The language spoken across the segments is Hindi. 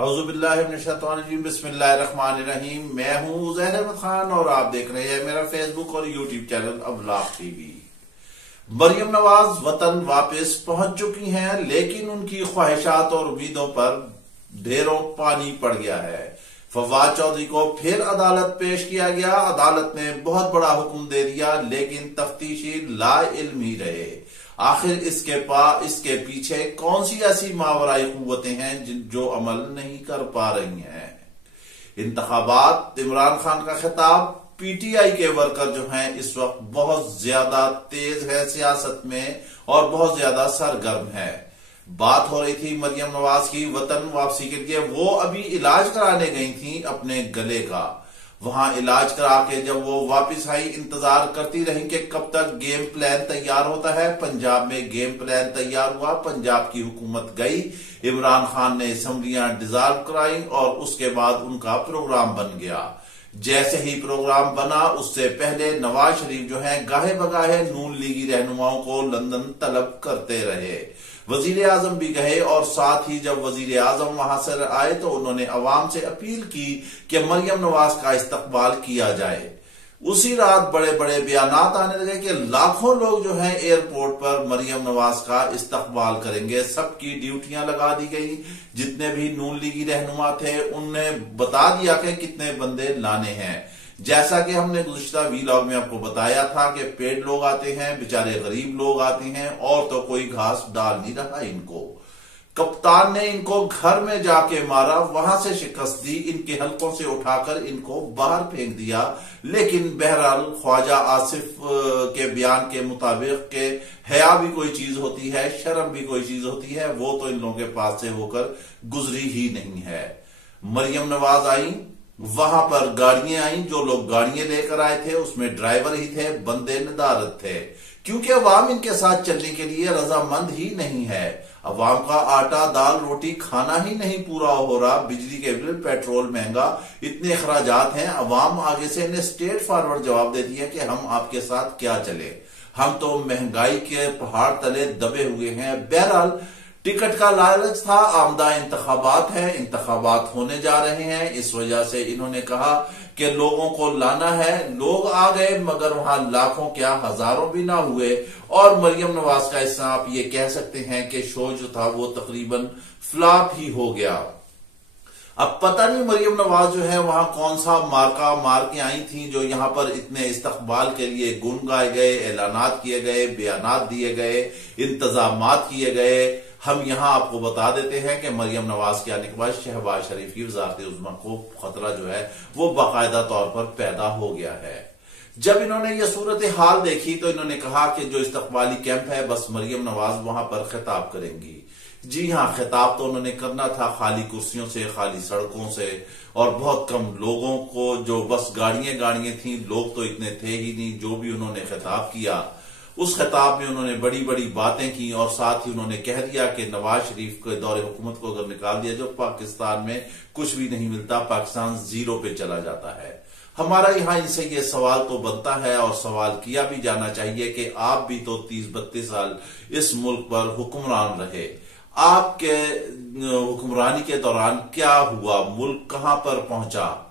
औज़ुबिल्लाहिमिनश्शैतानिर्रजीम बिस्मिल्लाहिर्रहमानिर्रहीम। मैं हूं ज़हर अहमद खान और आप देख रहे हैं मेरा फेसबुक और यूट्यूब चैनल अव्लाग टीवी। मरियम नवाज वतन वापस पहुंच चुकी हैं, लेकिन उनकी ख्वाहिशात और उम्मीदों पर ढेरों पानी पड़ गया है। फवाद चौधरी को फिर अदालत पेश किया गया। अदालत ने बहुत बड़ा हुक्म दे दिया, लेकिन तफ्तीशी लाइल्म ही रहे। आखिर इसके पीछे कौन सी ऐसी मावराई कुव्वतें हैं जो अमल नहीं कर पा रही हैं। इंतखाबात, इमरान खान का खिताब, पीटीआई के वर्कर जो हैं इस वक्त बहुत ज्यादा तेज है सियासत में और बहुत ज्यादा सरगर्म है। बात हो रही थी मरियम नवाज की वतन वापसी के लिए। वो अभी इलाज कराने गई थी अपने गले का। वहां इलाज करा के जब वो वापस आई, इंतजार करती रही कि कब तक गेम प्लान तैयार होता है। पंजाब में गेम प्लान तैयार हुआ, पंजाब की हुकूमत गई, इमरान खान ने असेंबलियां डिसॉल्व कराई और उसके बाद उनका प्रोग्राम बन गया। जैसे ही प्रोग्राम बना, उससे पहले नवाज शरीफ जो है गाहे बगाहे नून लीगी रहनुमाओं को लंदन तलब करते रहे। वजीर आजम भी गए और साथ ही जब वजीर आजम वहां से आए तो उन्होंने अवाम से अपील की कि मरियम नवाज का इस्तकबाल किया जाए। उसी रात बड़े बड़े बयानात आने लगे कि लाखों लोग जो हैं एयरपोर्ट पर मरियम नवाज का इस्तकबाल करेंगे। सबकी ड्यूटियां लगा दी गई। जितने भी नून लीगी रहनुमा थे उनने बता दिया कि कितने बंदे लाने हैं। जैसा कि हमने गुज़िश्ता वीलॉग में आपको बताया था कि पेड लोग आते हैं, बेचारे गरीब लोग आते हैं और तो कोई घास डाल नहीं रहा इनको। कप्तान ने इनको घर में जाके मारा, वहां से शिकस्त दी, इनके हलकों से उठाकर इनको बाहर फेंक दिया। लेकिन बहरहाल ख्वाजा आसिफ के बयान के मुताबिक के हया भी कोई चीज होती है, शर्म भी कोई चीज होती है, वो तो इन लोगों के पास से होकर गुजरी ही नहीं है। मरियम नवाज आई, वहां पर गाड़ियां आई। जो लोग गाड़ियां लेकर आए थे उसमें ड्राइवर ही थे, बंदे नदारत थे, क्योंकि अवाम इनके साथ चलने के लिए रजामंद ही नहीं है। अवाम का आटा दाल रोटी खाना ही नहीं पूरा हो रहा। बिजली के बिल, पेट्रोल महंगा, इतने अखराजात हैं। अवाम आगे से इन्हें स्ट्रेट फॉरवर्ड जवाब देती है कि हम आपके साथ क्या चले, हम तो महंगाई के पहाड़ तले दबे हुए हैं। बहरहाल टिकट का लालच था, आमदा इंतखाबात है, इंतखाबात होने जा रहे हैं, इस वजह से इन्होंने कहा कि लोगों को लाना है। लोग आ गए, मगर वहां लाखों क्या हजारों भी ना हुए और मरियम नवाज का हिस्सा आप ये कह सकते हैं कि शो जो था वो तकरीबन फ्लॉप ही हो गया। अब पता नहीं मरियम नवाज जो है वहां कौन सा मार्का मार के आई थी जो यहां पर इतने इस्तकबाल के लिए गुन गाए गए, ऐलानात किए गए, बयानात दिए गए, इंतजामात किए गए। हम यहां आपको बता देते हैं कि मरियम नवाज के आने के बाद शहबाज शरीफ की वजारत उज़्मा को खतरा जो है वो बाकायदा तौर पर पैदा हो गया है। जब इन्होंने ये सूरत हाल देखी तो इन्होंने कहा कि जो इस्तकबाली कैंप है बस मरियम नवाज वहां पर खिताब करेंगी। जी हां, खिताब तो उन्होंने करना था खाली कुर्सियों से, खाली सड़कों से और बहुत कम लोगों को, जो बस गाड़ियां थी, लोग तो इतने थे ही नहीं। जो भी उन्होंने खिताब किया उस खिताब में उन्होंने बड़ी बड़ी बातें की और साथ ही उन्होंने कह दिया कि नवाज शरीफ के दौरे हुकूमत को अगर निकाल दिया जो पाकिस्तान में कुछ भी नहीं मिलता, पाकिस्तान जीरो पे चला जाता है। हमारा यहां इनसे ये सवाल तो बनता है और सवाल किया भी जाना चाहिए कि आप भी तो 30-32 साल इस मुल्क पर हुक्मरान रहे। आपके हुक्मरानी के दौरान क्या हुआ, मुल्क कहां पर पहुंचा?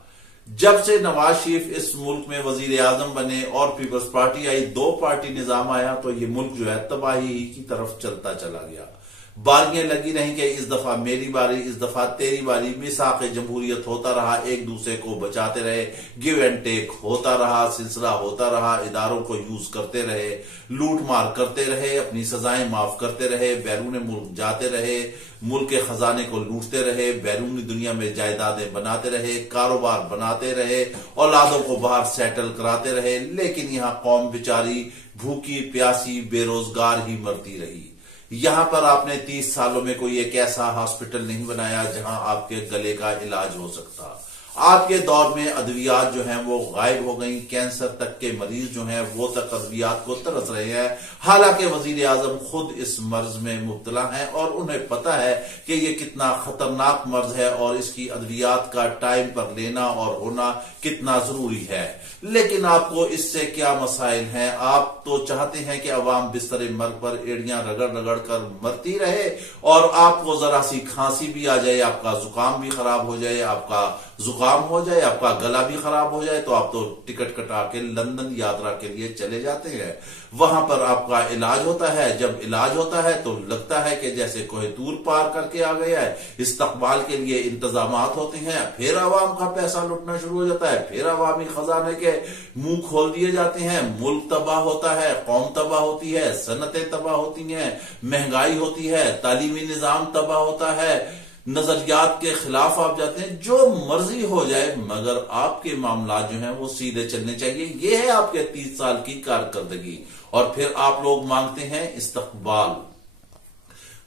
जब से नवाज शरीफ इस मुल्क में वजीर आजम बने और पीपल्स पार्टी आई, 2 पार्टी निजाम आया, तो ये मुल्क जो है तबाही की तरफ चलता चला गया। बारियां लगी रही कि इस दफा मेरी बारी, इस दफा तेरी बारी, मिसाक जमहूरियत होता रहा, एक दूसरे को बचाते रहे, गिव एंड टेक होता रहा, सिलसिला होता रहा, इदारों को यूज करते रहे, लूट मार करते रहे, अपनी सजाएं माफ करते रहे, बैरून मुल्क जाते रहे, मुल्क के खजाने को लूटते रहे, बैरूनी दुनिया में जायदादें बनाते रहे, कारोबार बनाते रहे, औलादों को बाहर सेटल कराते रहे। लेकिन यहां कौम बेचारी भूखी प्यासी बेरोजगार ही मरती रही। यहां पर आपने 30 सालों में कोई एक ऐसा हॉस्पिटल नहीं बनाया जहां आपके गले का इलाज हो सकता। आज के दौर में अद्वियात जो हैं वो गायब हो गई। कैंसर तक के मरीज जो हैं वो तक अद्वियात को तरस रहे हैं। हालांकि वजीर आजम खुद इस मर्ज में मुब्तला हैं और उन्हें पता है कि ये कितना खतरनाक मर्ज है और इसकी अद्वियात का टाइम पर लेना और होना कितना जरूरी है। लेकिन आपको इससे क्या मसाइल हैं? आप तो चाहते हैं कि अवाम बिस्तर मर्ग पर एड़ियां रगड़ रगड़ कर मरती रहे और आपको जरा सी खांसी भी आ जाए, आपका जुकाम भी खराब हो जाए, आपका जुकाम हो जाए, आपका गला भी खराब हो जाए तो आप तो टिकट कटा के लंदन यात्रा के लिए चले जाते हैं। वहां पर आपका इलाज होता है। जब इलाज होता है तो लगता है कि जैसे कोई दूर पार करके आ गया है। इस्तकबाल के लिए इंतजामात होते हैं, फिर आवाम का पैसा लुटना शुरू हो जाता है, फिर अवामी खजाने के मुंह खोल दिए जाते हैं। मुल्क तबाह होता है, कौम तबाह होती है, सनतें तबाह होती हैं, महंगाई होती है, तालीमी निजाम तबाह होता है, नजरियात के खिलाफ आप जाते हैं। जो मर्जी हो जाए मगर आपके मामला जो हैं वो सीधे चलने चाहिए। ये है आपके 30 साल की कारकर्दगी। और फिर आप लोग मांगते हैं इस्तकबाल।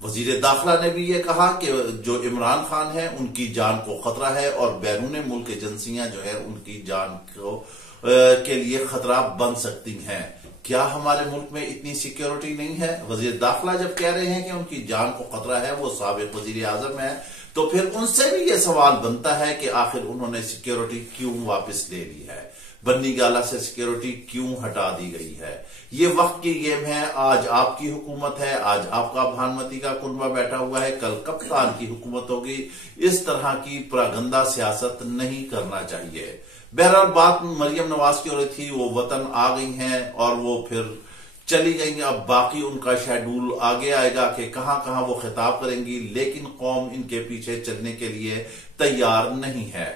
वजीर दाखिला ने भी ये कहा कि जो इमरान खान है उनकी जान को खतरा है और बैरून मुल्क एजेंसियां जो है उनकी जान को के लिए खतरा बन सकती हैं। क्या हमारे मुल्क में इतनी सिक्योरिटी नहीं है? वजीर दाखिला जब कह रहे हैं कि उनकी जान को खतरा है, वो साबिक वजीर आजम है, तो फिर उनसे भी ये सवाल बनता है कि आखिर उन्होंने सिक्योरिटी क्यों वापस ले ली है? बन्नी गाला से सिक्योरिटी क्यों हटा दी गई है? ये वक्त की गेम है। आज आपकी हुकूमत है, आज आपका भानुमती का कुनबा बैठा हुआ है, कल कप्तान की हुकूमत होगी। इस तरह की प्रागंदा सियासत नहीं करना चाहिए। बहरहाल बात मरियम नवाज की हो रही थी, वो वतन आ गई हैं और वो फिर चली गई। अब बाकी उनका शेड्यूल आगे आएगा कि कहां कहां वो खिताब करेंगी, लेकिन कौम इनके पीछे चलने के लिए तैयार नहीं है।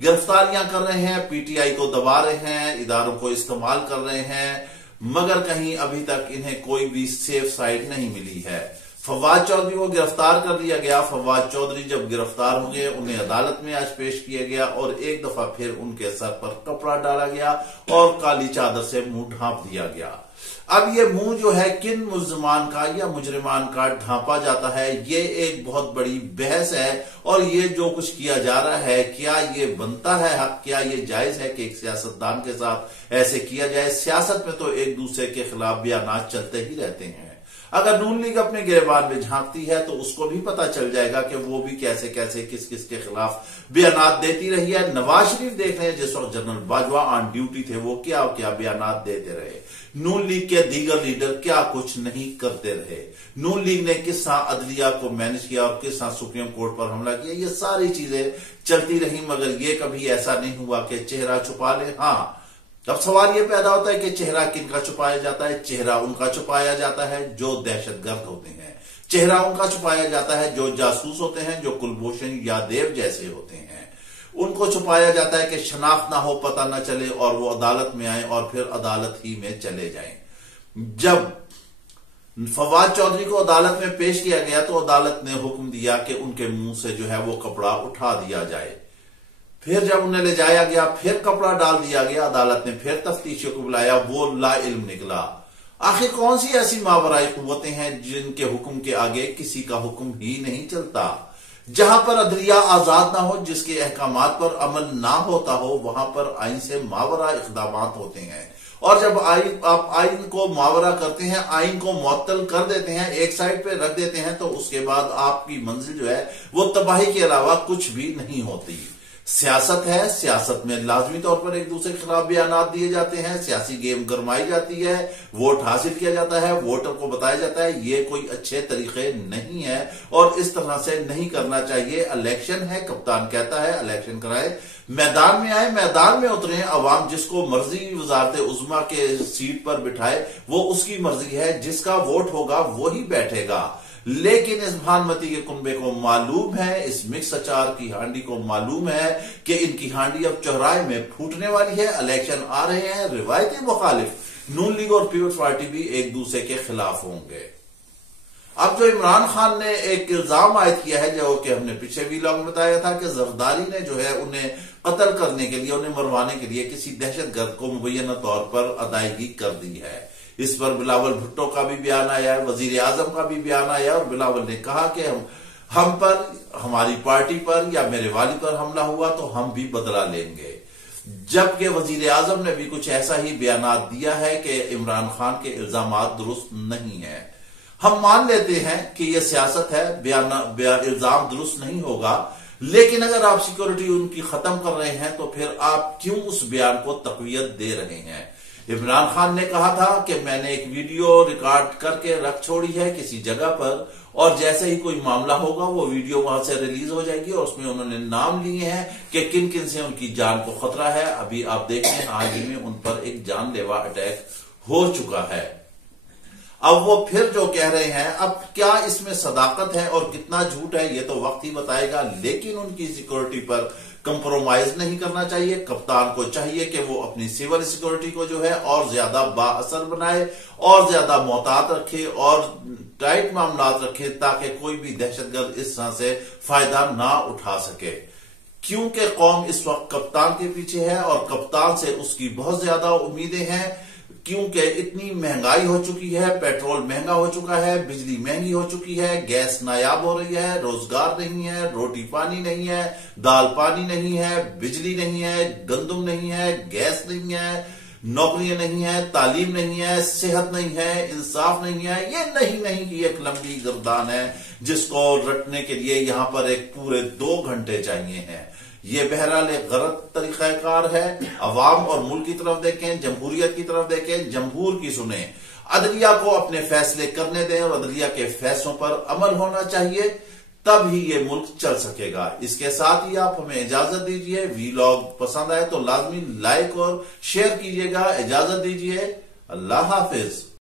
गिरफ्तारियां कर रहे हैं, पीटीआई को दबा रहे हैं, इदारों को इस्तेमाल कर रहे हैं, मगर कहीं अभी तक इन्हें कोई भी सेफ साइड नहीं मिली है। फवाद चौधरी को गिरफ्तार कर लिया गया। फवाद चौधरी जब गिरफ्तार हो गए उन्हें अदालत में आज पेश किया गया और एक दफा फिर उनके सर पर कपड़ा डाला गया और काली चादर से मुंह ढांप दिया गया। अब ये मुंह जो है किन मुल्जिमान का या मुजरिमान का ढांपा जाता है, ये एक बहुत बड़ी बहस है। और ये जो कुछ किया जा रहा है, क्या ये बनता है हक? क्या ये जायज है कि एक सियासतदान के साथ ऐसे किया जाए? सियासत में तो एक दूसरे के खिलाफ बयान चलते ही रहते हैं। अगर नून लीग अपने गिरबान में झांकती है तो उसको भी पता चल जाएगा कि वो भी कैसे कैसे किस किस के खिलाफ बयान देती रही है। नवाज शरीफ देख रहे हैं, जिस वक्त जनरल बाजवा ऑन ड्यूटी थे वो क्या क्या बयान देते रहे। नून लीग के दीगर लीडर क्या कुछ नहीं करते रहे। नून लीग ने किस तरह अदलिया को मैनेज किया और किस तरह सुप्रीम कोर्ट पर हमला किया, ये सारी चीजें चलती रही। मगर ये कभी ऐसा नहीं हुआ कि चेहरा छुपा ले। हाँ, अब सवाल यह पैदा होता है कि चेहरा किनका छुपाया जाता है? चेहरा उनका छुपाया जाता है जो दहशतगर्द होते हैं। चेहरा उनका छुपाया जाता है जो जासूस होते हैं, जो कुलभूषण यादव जैसे होते हैं। उनको छुपाया जाता है कि शनाख्त ना हो, पता ना चले और वो अदालत में आए और फिर अदालत ही में चले जाएं। जब फवाद चौधरी को अदालत में पेश किया गया तो अदालत ने हुक्म दिया कि उनके मुंह से जो है वो कपड़ा उठा दिया जाए। फिर जब उन्हें ले जाया गया फिर कपड़ा डाल दिया गया। अदालत ने फिर तफ्तीशियों को बुलाया, वो ला इल्म निकला। आखिर कौन सी ऐसी मावराई कुव्वतें हैं जिनके हुक्म के आगे किसी का हुक्म ही नहीं चलता? जहां पर अदलिया आजाद ना हो, जिसके अहकामात पर अमल ना होता हो, वहां पर आइन से मावरा इक़दामात होते हैं। और जब आप आइन को मावरा करते हैं, आइन को मुअत्तल कर देते हैं, एक साइड पे रख देते हैं, तो उसके बाद आपकी मंजिल जो है वो तबाही के अलावा कुछ भी नहीं होती। सियासत है, सियासत में लाजमी तौर पर एक दूसरे के खिलाफ बयान दिए जाते हैं, सियासी गेम गरमाई जाती है, वोट हासिल किया जाता है, वोटर को बताया जाता है। ये कोई अच्छे तरीके नहीं है और इस तरह से नहीं करना चाहिए। इलेक्शन है, कप्तान कहता है इलेक्शन कराए, मैदान में आए, मैदान में उतरे। अवाम जिसको मर्जी वजारत उज़्मा के सीट पर बिठाए वो उसकी मर्जी है, जिसका वोट होगा वो ही बैठेगा। लेकिन इस भानुमती के कुनबे को मालूम है, इस मिक्स अचार की हांडी को मालूम है कि इनकी हांडी अब चौराहे में फूटने वाली है। इलेक्शन आ रहे हैं, रिवायती मुखालिफ नून लीग और पीपल्स पार्टी भी एक दूसरे के खिलाफ होंगे। अब जो इमरान खान ने एक इल्जाम आयद किया है, जो कि हमने पिछले वीलॉग में बताया था कि जरदारी ने जो है उन्हें कत्ल करने के लिए, उन्हें मरवाने के लिए किसी दहशतगर्द को मुबैना तौर पर अदायगी कर दी है। इस पर बिलावल भुट्टो का भी बयान आया है, वजीर आजम का भी बयान आया और बिलावल ने कहा कि हम पर, हमारी पार्टी पर या मेरे वाली पर हमला हुआ तो हम भी बदला लेंगे। जबकि वजीर आजम ने भी कुछ ऐसा ही बयान दिया है कि इमरान खान के इल्जामात दुरुस्त नहीं है। हम मान लेते हैं कि यह सियासत है, इल्जाम दुरुस्त नहीं होगा, लेकिन अगर आप सिक्योरिटी उनकी खत्म कर रहे हैं तो फिर आप क्यों उस बयान को तकवीयत दे रहे हैं? इमरान खान ने कहा था कि मैंने एक वीडियो रिकॉर्ड करके रख छोड़ी है किसी जगह पर, और जैसे ही कोई मामला होगा वो वीडियो वहां से रिलीज हो जाएगी, और उसमें उन्होंने नाम लिए हैं कि किन किन से उनकी जान को खतरा है। अभी आप देखें हाल ही में उन पर एक जानलेवा अटैक हो चुका है। अब वो फिर जो कह रहे हैं, अब क्या इसमें सदाकत है और कितना झूठ है ये तो वक्त ही बताएगा, लेकिन उनकी सिक्योरिटी पर कंप्रोमाइज नहीं करना चाहिए। कप्तान को चाहिए कि वो अपनी सिविल सिक्योरिटी को जो है और ज्यादा बाअसर बनाए और ज्यादा मोहतात रखे और टाइट मामलात रखे, ताकि कोई भी दहशतगर्द इस तरह से फायदा ना उठा सके। क्योंकि कौम इस वक्त कप्तान के पीछे है और कप्तान से उसकी बहुत ज्यादा उम्मीदें हैं, क्योंकि इतनी महंगाई हो चुकी है, पेट्रोल महंगा हो चुका है, बिजली महंगी हो चुकी है, गैस नायाब हो रही है, रोजगार नहीं है, रोटी पानी नहीं है, दाल पानी नहीं है, बिजली नहीं है, गंदम नहीं है, गैस नहीं है, नौकरियां नहीं है, तालीम नहीं है, सेहत नहीं है, इंसाफ नहीं है। ये नहीं की एक लंबी गर्दान है जिसको रटने के लिए यहां पर एक पूरे 2 घंटे चाहिए हैं। ये बहरहाल एक गलत तरीकाकार है। अवाम और मुल्क की तरफ देखें, जमहूरियत की तरफ देखें, जमहूर की सुने, अदलिया को अपने फैसले करने दें और अदलिया के फैसलों पर अमल होना चाहिए, तब ही ये मुल्क चल सकेगा। इसके साथ ही आप हमें इजाजत दीजिए। वीलॉग पसंद आए तो लाजमी लाइक और शेयर कीजिएगा। इजाजत दीजिए। अल्लाह हाफिज।